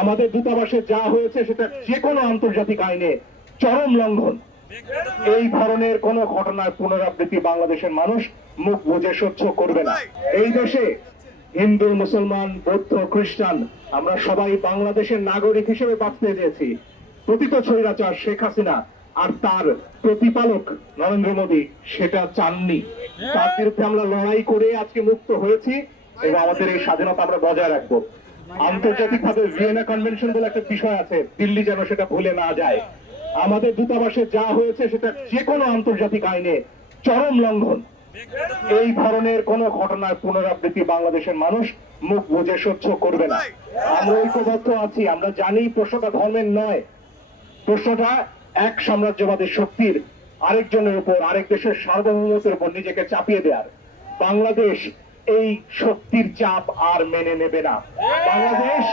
আমাদের দূতাবাসে যা হয়েছে সেটা যে কোনো আন্তর্জাতিক আইনে চরম লঙ্ঘন। এই ধরনের কোন ঘটনার পুনরাবৃত্তি বাংলাদেশের মানুষ মুখ বুজে সহ্য করবে না। এই দেশে হিন্দু, মুসলমান, বৌদ্ধ, খ্রিস্টান আমরা সবাই বাংলাদেশের নাগরিক হিসেবে বাঁচতে চেয়েছি। পতিত স্বৈরাচার শেখ হাসিনা আর তার প্রতিপালক নরেন্দ্র মোদী সেটা চাননি। তার বিরুদ্ধে আমরা লড়াই করে আজকে মুক্ত হয়েছি এবং আমাদের এই স্বাধীনতা আমরা বজায় রাখবো। আন্তর্জাতিকভাবে ভিয়েনা কনভেনশন বলে একটা বিষয় আছে, দিল্লি যেন সেটা ভুলে না যায়। আমাদের দূতাবাসে যা হয়েছে সেটা যে কোনো আন্তর্জাতিক আইনে চরম লঙ্ঘন। এই ধরনের কোন ঘটনার পুনরাবৃত্তি বাংলাদেশের মানুষ মুখ বুজে সহ্য করবে না। আমরা ঐক্যবদ্ধ আছি। আমরা জানি প্রশ্নটা ধর্মের নয়, প্রশ্নটা এক সাম্রাজ্যবাদী শক্তির আরেকজনের উপর, আরেক দেশের সার্বভৌমত্বের উপর নিজেকে চাপিয়ে দেওয়ার। বাংলাদেশ এই শক্তির চাপ আর মেনে নেবে না। বাংলাদেশ